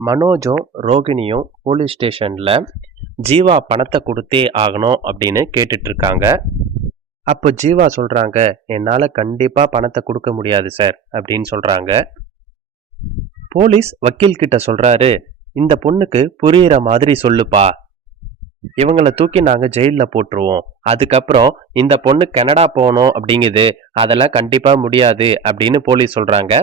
மனோஜும் ரோகிணியும் police ஸ்டேஷன்ல ஜீவா பணத்தை கொடுத்தே ஆகணும் அப்படின்னு கேட்டுட்டு இருக்காங்க. அப்போ ஜீவா சொல்றாங்க, என்னால கண்டிப்பா பணத்தை கொடுக்க முடியாது சார் அப்படின்னு சொல்றாங்க. போலீஸ் வக்கீல் கிட்ட சொல்றாரு, இந்த பொண்ணுக்கு புரியுற மாதிரி சொல்லுப்பா, இவங்களை தூக்கி நாங்க ஜெயில போட்டுருவோம், அதுக்கப்புறம் இந்த பொண்ணு கனடா போகணும் அப்படிங்குது, அதெல்லாம் கண்டிப்பா முடியாது அப்படின்னு போலீஸ் சொல்றாங்க.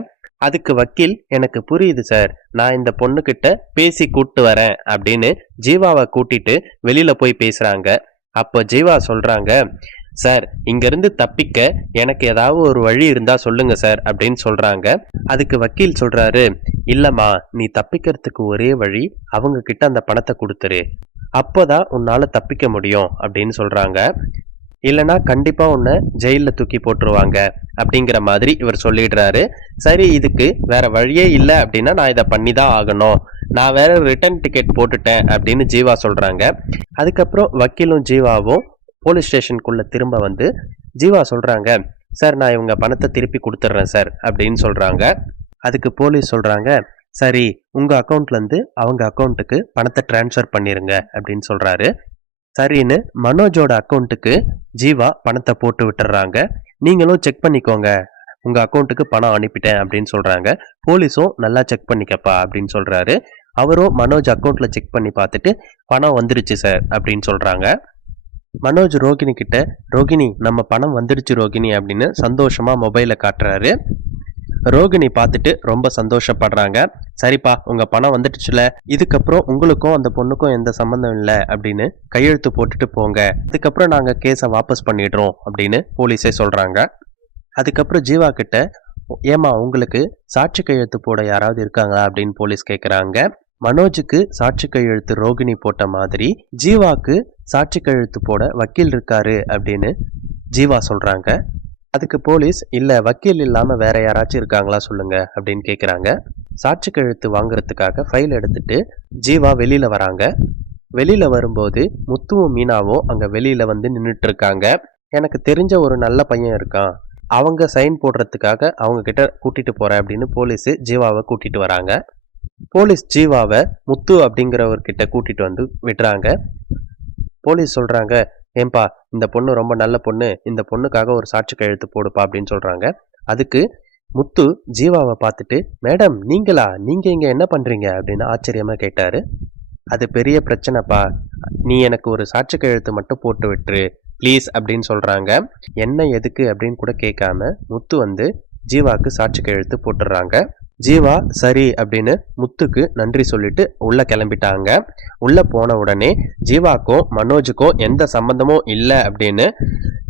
அதுக்கு வக்கீல், எனக்கு புரியுது சார், நான் இந்த பொண்ணு கிட்ட பேசி கூட்டு வரேன் அப்படின்னு ஜீவாவை கூட்டிட்டு வெளியில போய் பேசுறாங்க. அப்போ ஜீவா சொல்றாங்க, சார் இங்கிருந்து தப்பிக்க எனக்கு ஏதாவது ஒரு வழி இருந்தா சொல்லுங்க சார் அப்படின்னு சொல்றாங்க. அதுக்கு வக்கீல் சொல்றாரு, இல்லம்மா, நீ தப்பிக்கிறதுக்கு ஒரே வழி அவங்க கிட்ட அந்த பணத்தை கொடுத்துரு, அப்போதான் உன்னால தப்பிக்க முடியும் அப்படின்னு சொல்றாங்க. இல்லைன்னா கண்டிப்பா உன்னை ஜெயில தூக்கி போட்டுருவாங்க அப்படிங்கிற மாதிரி இவர் சொல்லிடுறாரு. சரி, இதுக்கு வேற வழியே இல்லை அப்படின்னா நான் இதை பண்ணிதான் ஆகணும், நான் வேற ரிட்டர்ன் டிக்கெட் போட்டுட்டேன் அப்படின்னு ஜீவா சொல்றாங்க. அதுக்கப்புறம் வக்கீலும் ஜீவாவும் போலீஸ் ஸ்டேஷனுக்குள்ள திரும்ப வந்து ஜீவா சொல்றாங்க, சார் நான் இவங்க பணத்தை திருப்பி கொடுத்துட்றேன் சார் அப்படின்னு சொல்றாங்க. அதுக்கு போலீஸ் சொல்றாங்க, சரி உங்க அக்கௌண்ட்ல இருந்து அவங்க அக்கௌண்ட்டுக்கு பணத்தை டிரான்ஸ்ஃபர் பண்ணிருங்க அப்படின்னு சொல்றாரு. சரின்னு மனோஜோட அக்கௌண்ட்டுக்கு ஜீவா பணத்தை போட்டு விட்டுறாங்க. நீங்களும் செக் பண்ணிக்கோங்க, உங்க அக்கௌண்ட்டுக்கு பணம் அனுப்பிட்டேன் அப்படின்னு சொல்றாங்க. போலீஸும் நல்லா செக் பண்ணிக்கப்பா அப்படின்னு சொல்றாரு. அவரும் மனோஜ் அக்கௌண்ட்ல செக் பண்ணி பார்த்துட்டு பணம் வந்துருச்சு சார் அப்படின்னு சொல்றாங்க. மனோஜ் ரோகிணி கிட்ட, ரோகிணி நம்ம பணம் வந்துடுச்சு ரோகிணி அப்படின்னு சந்தோஷமா மொபைலை காட்டுறாரு. ரோகிணி பார்த்துட்டு ரொம்ப சந்தோஷப்படுறாங்க. சரிப்பா, உங்க பணம் வந்துடுச்சுல, இதுக்கப்புறம் உங்களுக்கும் அந்த பொண்ணுக்கும் எந்த சம்பந்தம் இல்லை அப்படின்னு கையெழுத்து போட்டுட்டு போங்க, அதுக்கப்புறம் நாங்க கேஸை வாபஸ் பண்ணிடுறோம் அப்படின்னு போலீஸே சொல்றாங்க. அதுக்கப்புறம் ஜீவா கிட்ட, ஏமா உங்களுக்கு சாட்சி கையெழுத்து போட யாராவது இருக்காங்களா அப்படின்னு போலீஸ் கேட்குறாங்க. மனோஜுக்கு சாட்சி கையெழுத்து ரோகிணி போட்ட மாதிரி ஜீவாக்கு சாட்சி கையெழுத்து போட வக்கீல் இருக்காரு அப்படின்னு ஜீவா சொல்றாங்க. அதுக்கு போலீஸ், இல்ல வக்கீல் இல்லாம வேற யாராச்சும் இருக்காங்களா சொல்லுங்க அப்படின்னு கேக்குறாங்க. சாட்சி கையெழுத்து வாங்குறதுக்காக ஃபைல் எடுத்துட்டு ஜீவா வெளியில வராங்க. வெளியில வரும்போது முத்துவும் மீனாவும் அங்க வெளியில வந்து நின்றுட்டு இருக்காங்க. எனக்கு தெரிஞ்ச ஒரு நல்ல பையன் இருக்கான், அவங்க சைன் போடுறதுக்காக அவங்க கிட்ட கூட்டிட்டு போறேன் அப்படின்னு போலீஸ் ஜீவாவை கூட்டிட்டு வராங்க. போலீஸ் ஜீவாவை முத்து அப்படிங்கிறவர்கிட்ட கூட்டிட்டு வந்து விடுறாங்க. போலீஸ் சொல்றாங்க, ஏன்பா இந்த பொண்ணு ரொம்ப நல்ல பொண்ணு, இந்த பொண்ணுக்காக ஒரு சாட்சி கையெழுத்து போடுப்பா அப்படின்னு சொல்றாங்க. அதுக்கு முத்து ஜீவாவை பார்த்துட்டு, மேடம் நீங்களா, நீங்க இங்க என்ன பண்றீங்க அப்படின்னு ஆச்சரியமா கேட்டாரு. அது பெரிய பிரச்சனைப்பா, நீ எனக்கு ஒரு சாட்சி கையெழுத்து மட்டும் போட்டு விட்டுரு ப்ளீஸ் அப்படின்னு சொல்றாங்க. என்ன எதுக்கு அப்படின்னு கூட கேட்காம முத்து வந்து ஜீவாக்கு சாட்சி கையெழுத்து போட்டுடுறாங்க. ஜீவா சரி அப்படின்னு முத்துக்கு நன்றி சொல்லிட்டு உள்ள கிளம்பிட்டாங்க. உள்ள போன உடனே ஜீவாக்கும் மனோஜுக்கும் எந்த சம்பந்தமும் இல்லை அப்படின்னு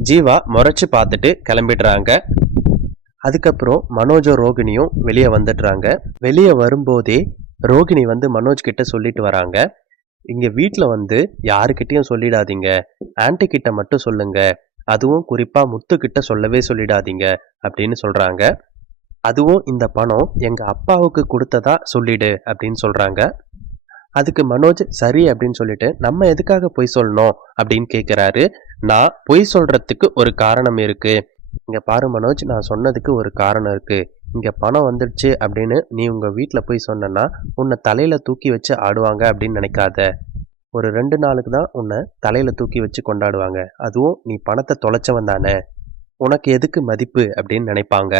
ஜீவா முறைச்சு பார்த்துட்டு கிளம்பிடுறாங்க. அதுக்கப்புறம் மனோஜும் ரோகிணியும் வெளியே வந்துடுறாங்க. வெளியே வரும்போதே ரோகிணி வந்து மனோஜ் கிட்ட சொல்லிட்டு வராங்க, இங்க வீட்டில் வந்து யாருக்கிட்டையும் சொல்லிடாதீங்க, ஆன்டி கிட்ட மட்டும் சொல்லுங்க, அதுவும் குறிப்பா முத்து கிட்ட சொல்லவே சொல்லிடாதீங்க அப்படின்னு சொல்றாங்க. அதுவும் இந்த பணம் எங்க அப்பாவுக்கு கொடுத்ததா சொல்லிடு அப்படின்னு சொல்றாங்க. அதுக்கு மனோஜ் சரி அப்படின்னு சொல்லிட்டு, நம்ம எதுக்காக பொய் சொல்லணும் அப்படின்னு கேட்கிறாரு. நான் பொய் சொல்றதுக்கு ஒரு காரணம் இருக்கு, இங்க பாரு மனோஜ், நான் சொன்னதுக்கு ஒரு காரணம் இருக்கு. இங்க பணம் வந்துடுச்சு அப்படின்னு நீ உங்க வீட்டுல போய் சொன்னா உன்னை தலையில தூக்கி வச்சு ஆடுவாங்க அப்படின்னு நினைக்காத. ஒரு 2 நாளுக்கு தான் உன்னை தலையில தூக்கி வச்சு கொண்டாடுவாங்க, அதுவும் நீ பணத்தை தொலைச்சவன் தானே, உனக்கு எதுக்கு மதிப்பு அப்படின்னு நினைப்பாங்க.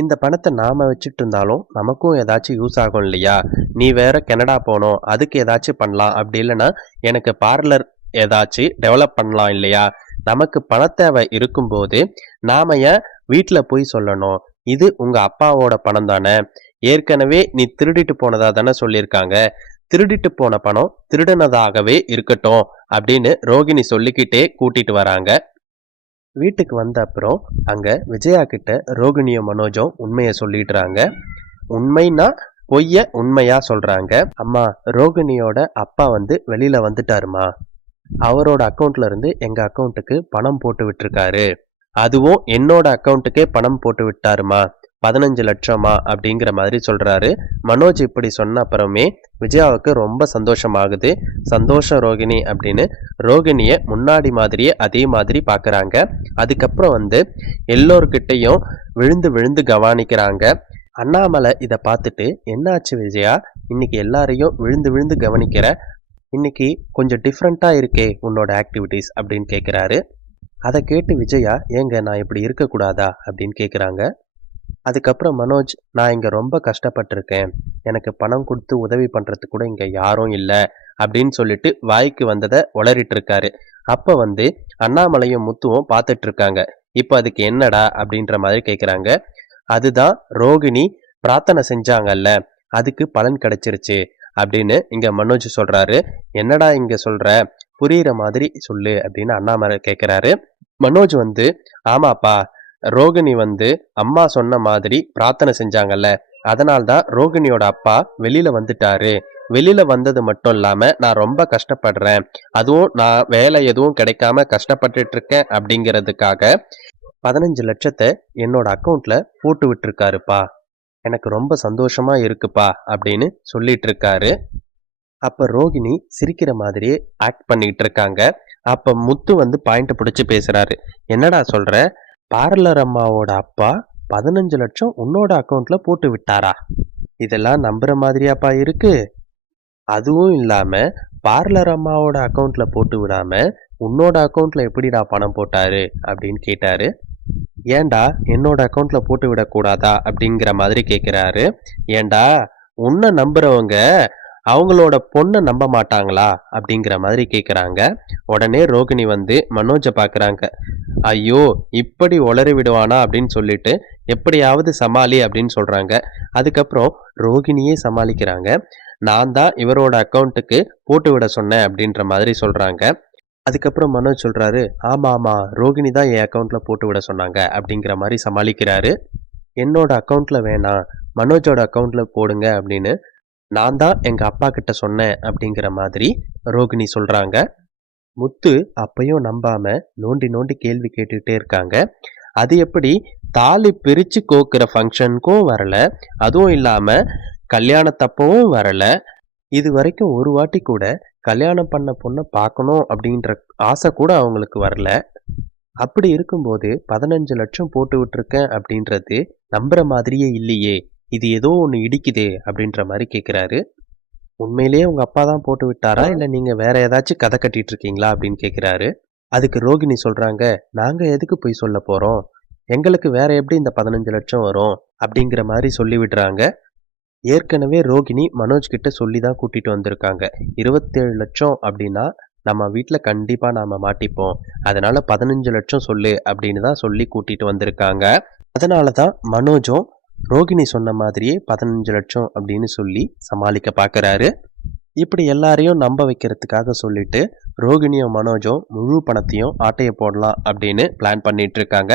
இந்த பணத்தை நாம வச்சுட்டு இருந்தாலும் நமக்கும் ஏதாச்சும் யூஸ் ஆகும் இல்லையா, நீ வேற கனடா போனோம், அதுக்கு ஏதாச்சும் பண்ணலாம், அப்படி இல்லைன்னா எனக்கு பார்லர் ஏதாச்சும் டெவலப் பண்ணலாம் இல்லையா, நமக்கு பண தேவை இருக்கும்போது நாம ஏன் வீட்டில் போய் சொல்லணும், இது உங்க அப்பாவோட பணம் தானே, ஏற்கனவே நீ திருடிட்டு போனதா தானே சொல்லியிருக்காங்க, திருடிட்டு போன பணம் திருடினதாகவே இருக்கட்டும் அப்படின்னு ரோகிணி சொல்லிக்கிட்டே கூட்டிட்டு வராங்க. வீட்டுக்கு வந்த அப்புறம் அங்க விஜயா கிட்ட ரோகிணியும் மனோஜும் உண்மையை சொல்லிடுறாங்க. உண்மைன்னா பொய்ய உண்மையா சொல்றாங்க. அம்மா, ரோகிணியோட அப்பா வந்து வெளியில வந்துட்டாருமா, அவரோட அக்கௌண்ட்ல இருந்து எங்க அக்கௌண்ட்டுக்கு பணம் போட்டு விட்டுருக்காரு, அதுவும் என்னோட அக்கௌண்ட்டுக்கே பணம் போட்டு விட்டாருமா, 15 லட்சமா அப்படிங்கிற மாதிரி சொல்றாரு. மனோஜ் இப்படி சொன்ன அப்புறமே விஜயாவுக்கு ரொம்ப சந்தோஷமாகுது. சந்தோஷம் ரோகிணி அப்படின்னு ரோகிணிய முன்னாடி மாதிரியே அதே மாதிரி பாக்குறாங்க. அதுக்கப்புறம் வந்து எல்லோருக்கிட்டையும் விழுந்து விழுந்து கவனிக்கிறாங்க. அண்ணாமலை இதை பார்த்துட்டு, என்னாச்சு விஜயா, இன்னைக்கு எல்லாரையும் விழுந்து விழுந்து கவனிக்கிற, இன்னைக்கு கொஞ்சம் டிஃப்ரெண்டா இருக்கே உன்னோட ஆக்டிவிட்டீஸ் அப்படின்னு கேட்குறாரு. அதை கேட்டு விஜயா, ஏங்க நான் இப்படி இருக்கக்கூடாதா அப்படின்னு கேட்குறாங்க. அதுக்கப்புறம் மனோஜ், நான் இங்கே ரொம்ப கஷ்டப்பட்டிருக்கேன், எனக்கு பணம் கொடுத்து உதவி பண்ணுறதுக்கு கூட இங்கே யாரும் இல்லை அப்படின்னு சொல்லிட்டு வாய்க்கு வந்ததை உளறிட்டு இருக்காரு. அப்போ அண்ணாமலையும் முத்துவும் பார்த்துட்டு இருக்காங்க. இப்போ அதுக்கு என்னடா அப்படின்ற மாதிரி கேட்குறாங்க. அதுதான் ரோகிணி பிரார்த்தனை செஞ்சாங்கல்ல, அதுக்கு பலன் கிடைச்சிருச்சு அப்படின்னு இங்க மனோஜ் சொல்றாரு. என்னடா இங்க சொல்ற, புரியுற மாதிரி சொல்லு அப்படின்னு அண்ணாமலை கேட்கிறாரு. மனோஜ் ஆமாப்பா, ரோகிணி அம்மா சொன்ன மாதிரி பிரார்த்தனை செஞ்சாங்கல்ல, அதனால்தான் ரோகிணியோட அப்பா வெளியில வந்துட்டாரு. வெளியில வந்தது மட்டும் இல்லாம நான் ரொம்ப கஷ்டப்படுறேன், அதுவும் நான் வேலை எதுவும் கிடைக்காம கஷ்டப்பட்டுட்டு இருக்கேன் அப்படிங்கிறதுக்காக 15 லட்சத்தை என்னோட அக்கௌண்ட்ல போட்டு விட்டுருக்காருப்பா, எனக்கு ரொம்ப சந்தோஷமா இருக்குப்பா அப்படின்னு சொல்லிட்டு இருக்காரு. அப்ப ரோகிணி சிரிக்கிற மாதிரியே ஆக்ட் பண்ணிட்டு இருக்காங்க. அப்ப முத்து பாயிண்ட் பிடிச்சு பேசுறாரு. என்னடா சொல்ற, பார்லர் அம்மாவோட அப்பா 15 லட்சம் உன்னோட அக்கௌண்ட்ல போட்டு விட்டாரா? இதெல்லாம் நம்புற மாதிரியாப்பா இருக்கு? அதுவும் இல்லாம பார்லர் அம்மாவோட அக்கௌண்ட்ல போட்டு விடாம உன்னோட அக்கௌண்ட்ல எப்படிடா பணம் போட்டாரு அப்படின்னு கேட்டாரு. ஏண்டா என்னோட அக்கௌண்ட்ல போட்டு விடக்கூடாதா அப்படிங்கிற மாதிரி கேட்கிறாரு. ஏண்டா உன்னை நம்புறவங்க அவங்களோட பொண்ணை நம்ப மாட்டாங்களா அப்படிங்கிற மாதிரி கேட்குறாங்க. உடனே ரோகிணி மனோஜை பார்க்குறாங்க. ஐயோ, இப்படி உளறி விடுவானா அப்படின்னு சொல்லிட்டு எப்படியாவது சமாளி அப்படின்னு சொல்றாங்க. அதுக்கப்புறம் ரோகிணியே சமாளிக்கிறாங்க. நான் தான் இவரோட அக்கௌண்ட்டுக்கு போட்டு விட சொன்னேன் அப்படின்ற மாதிரி சொல்றாங்க. அதுக்கப்புறம் மனோஜ் சொல்றாரு, ஆமா ஆமா, ரோகிணி தான் என் அக்கௌண்ட்ல போட்டு விட சொன்னாங்க அப்படிங்கிற மாதிரி சமாளிக்கிறாரு. என்னோட அக்கௌண்ட்ல வேணாம், மனோஜோட அக்கௌண்ட்ல போடுங்க அப்படின்னு நான் தான் எங்க அப்பா கிட்ட சொன்னேன் அப்படிங்கிற மாதிரி ரோகிணி சொல்றாங்க. முத்து அப்பையும் நம்பாம நோண்டி நோண்டி கேள்வி கேட்டுக்கிட்டே இருக்காங்க. அது எப்படி தாலி பிரிச்சு கோக்குற ஃபங்க்ஷனுக்கும் வரல, அதுவும் இல்லாம கல்யாணத்தப்பவும் வரல, இது வரைக்கும் ஒரு வாட்டி கூட கல்யாணம் பண்ண பொண்ணை பார்க்கணும் அப்படின்ற ஆசை கூட அவங்களுக்கு வரல. அப்படி இருக்கும்போது 15 லட்சம் போட்டு விட்டுருக்கேன் அப்படின்றது நம்புற மாதிரியே இல்லையே, இது ஏதோ ஒன்று இடிக்குதே அப்படின்ற மாதிரி கேட்குறாரு. உண்மையிலேயே உங்க அப்பா தான் போட்டு விட்டாரா, இல்லை நீங்க வேற ஏதாச்சும் கதை கட்டிட்டு இருக்கீங்களா அப்படின்னு கேட்குறாரு. அதுக்கு ரோகிணி சொல்றாங்க, நாங்க எதுக்கு போய் சொல்ல போறோம், எங்களுக்கு வேற எப்படி இந்த 15 லட்சம் வரும் அப்படிங்கிற மாதிரி சொல்லி விடுறாங்க. ஏற்கனவே ரோகிணி மனோஜ் கிட்ட சொல்லி தான் கூட்டிட்டு வந்திருக்காங்க. 27 லட்சம் அப்படின்னா நம்ம வீட்டில் கண்டிப்பா நாம மாட்டிப்போம், அதனால 15 லட்சம் சொல்லு அப்படின்னு தான் சொல்லி கூட்டிட்டு வந்திருக்காங்க. அதனால தான் மனோஜும் ரோகிணி சொன்ன மாதிரியே 15 லட்சம் அப்படின்னு சொல்லி சமாளிக்க பார்க்கறாரு. இப்படி எல்லாரையும் நம்ப வைக்கிறதுக்காக சொல்லிட்டு ரோகிணியும் மனோஜும் முழு பணத்தையும் ஆட்டைய போடலாம் அப்படின்னு பிளான் பண்ணிட்டு இருக்காங்க.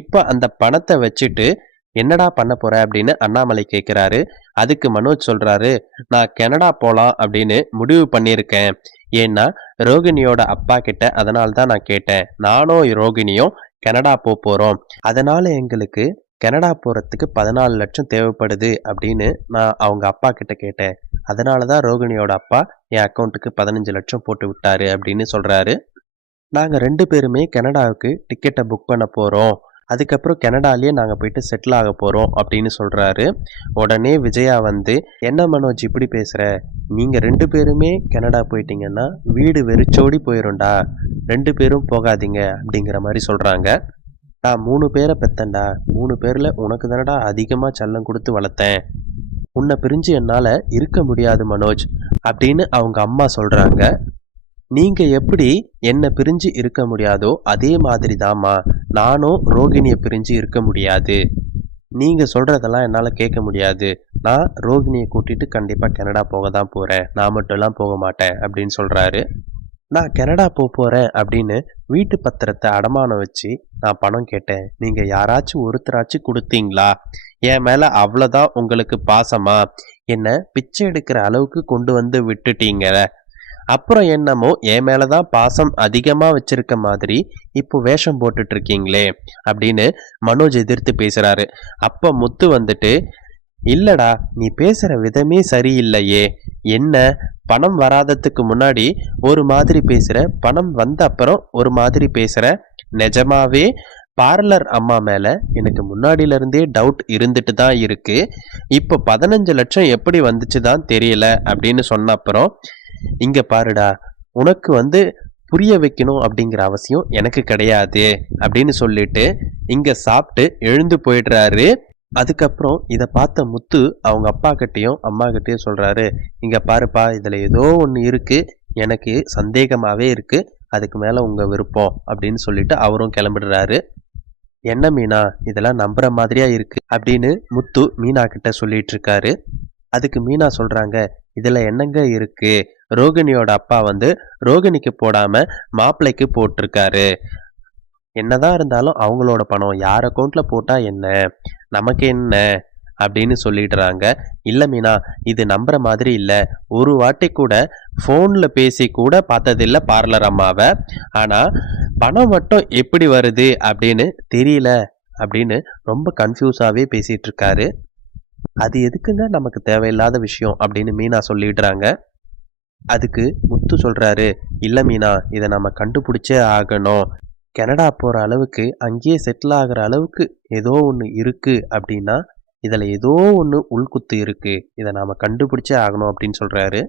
இப்ப அந்த பணத்தை வச்சுட்டு என்னடா பண்ண போற அப்படின்னு அண்ணாமலை கேட்கிறாரு. அதுக்கு மனோஜ் சொல்றாரு, நான் கனடா போலாம் அப்படின்னு முடிவு பண்ணியிருக்கேன். ஏன்னா ரோகிணியோட அப்பா கிட்ட அதனால தான் நான் கேட்டேன், நானும் ரோகிணியும் கனடா போறோம், அதனால எங்களுக்கு கனடா போறதுக்கு 14 லட்சம் தேவைப்படுது அப்படின்னு நான் அவங்க அப்பா கிட்ட கேட்டேன், அதனால தான் ரோகிணியோட அப்பா என் அக்கௌண்ட்டுக்கு 15 லட்சம் போட்டு விட்டாரு அப்படின்னு சொல்றாரு. நாங்க 2 பேருமே கனடாவுக்கு டிக்கெட்டை புக் பண்ண போறோம், அதுக்கப்புறம் கனடாலேயே நாங்கள் போயிட்டு செட்டில் ஆக போகிறோம் அப்படின்னு சொல்கிறாரு. உடனே விஜயா என்ன மனோஜ் இப்படி பேசுகிற, நீங்கள் 2 பேருமே கனடா போயிட்டீங்கன்னா வீடு வெறிச்சோடி போயிடும்டா, 2 பேரும் போகாதீங்க அப்படிங்கிற மாதிரி சொல்கிறாங்க. நான் 3 பேரை பெத்தேன்டா, 3 பேரில் உனக்கு தானடா அதிகமாக செல்லம் கொடுத்து வளர்த்தேன், உன்னை பிரிஞ்சு என்னால் இருக்க முடியாது மனோஜ் அப்படின்னு அவங்க அம்மா சொல்கிறாங்க. நீங்க எப்படி என்னை பிரிஞ்சு இருக்க முடியாதோ அதே மாதிரி தாம்மா நானும் ரோகிணியை பிரிஞ்சு இருக்க முடியாது, நீங்க சொல்றதெல்லாம் என்னால் கேட்க முடியாது, நான் ரோகிணியை கூட்டிட்டு கண்டிப்பா கனடா போக தான் போறேன், நான் மட்டும்லாம் போக மாட்டேன் அப்படின்னு சொல்றாரு. நான் கனடா போறேன் அப்படின்னு வீட்டு பத்திரத்தை அடமானம் வச்சு நான் பணம் கேட்டேன், நீங்க யாராச்சும் ஒருத்தராச்சும் கொடுத்தீங்களா, என் மேல அவ்வளவுதான் உங்களுக்கு பாசமா, என்ன பிச்சை எடுக்கிற அளவுக்கு கொண்டு விட்டுட்டீங்க, அப்புறம் என்னமோ என் மேலதான் பாசம் அதிகமா வச்சிருக்க மாதிரி இப்போ வேஷம் போட்டுட்டு இருக்கீங்களே அப்படின்னு மனோஜ் எதிர்த்து பேசுறாரு. அப்ப முத்து இல்லடா, நீ பேசுற விதமே சரியில்லையே, என்ன பணம் வராததுக்கு முன்னாடி ஒரு மாதிரி பேசுற, பணம் வந்த அப்புறம் ஒரு மாதிரி பேசுற, நிஜமாவே பார்லர் அம்மா மேல எனக்கு முன்னாடில இருந்தே டவுட் இருந்துட்டு தான் இருக்கு. இப்போ 15 லட்சம் எப்படி வந்துச்சு தான் தெரியல அப்படின்னு சொன்ன அப்புறம், இங்க பாருடா, உனக்கு புரிய வைக்கணும் அப்படிங்கிற அவசியம் எனக்கு கிடையாது அப்படின்னு சொல்லிட்டு இங்க சாப்பிட்டு எழுந்து போயிடுறாரு. அதுக்கப்புறம் இதை பார்த்த முத்து அவங்க அப்பா கிட்டயும் அம்மா கிட்டயும் சொல்றாரு, இங்க பாருப்பா, இதுல ஏதோ ஒன்று இருக்கு, எனக்கு சந்தேகமாவே இருக்கு, அதுக்கு மேல உங்க விருப்பம் அப்படின்னு சொல்லிட்டு அவரும் கிளம்பிடுறாரு. என்ன மீனா, இதெல்லாம் நம்புற மாதிரியா இருக்கு அப்படின்னு முத்து மீனா கிட்ட சொல்லிட்டு இருக்காரு. அதுக்கு மீனா சொல்றாங்க, இதுல என்னங்க இருக்கு, ரோகிணியோட அப்பா ரோகிணிக்கு போடாம மாப்பிள்ளைக்கு போட்டிருக்காரு. என்னதான் இருந்தாலும் அவங்களோட பணம் யார் அக்கௌண்ட்ல போட்டா என்ன, நமக்கு என்ன அப்படின்னு சொல்லிடுறாங்க. இல்ல மீனா, இது நம்புற மாதிரி இல்ல, ஒரு வாட்டி கூட போன்ல பேசி கூட பார்த்ததில்ல பார்லர் அம்மாவை, ஆனா பணம் மட்டும் எப்படி வருது அப்படின்னு தெரியல அப்படின்னு ரொம்ப கன்ஃபியூஸாவே பேசிட்டு இருக்காரு. அது எதுக்குங்க நமக்கு தேவையில்லாத விஷயம் அப்படின்னு மீனா சொல்லிடுறாங்க. அதுக்கு முத்து சொல்றாரு, இல்ல மீனா, இதை நம்ம கண்டுபிடிச்சே ஆகணும், கனடா போற அளவுக்கு அங்கேயே செட்டில் ஆகிற அளவுக்கு ஏதோ ஒன்று இருக்கு அப்படின்னா இதுல ஏதோ ஒன்று உள்குத்து இருக்கு, இதை நாம கண்டுபிடிச்சே ஆகணும் அப்படின்னு சொல்றாரு.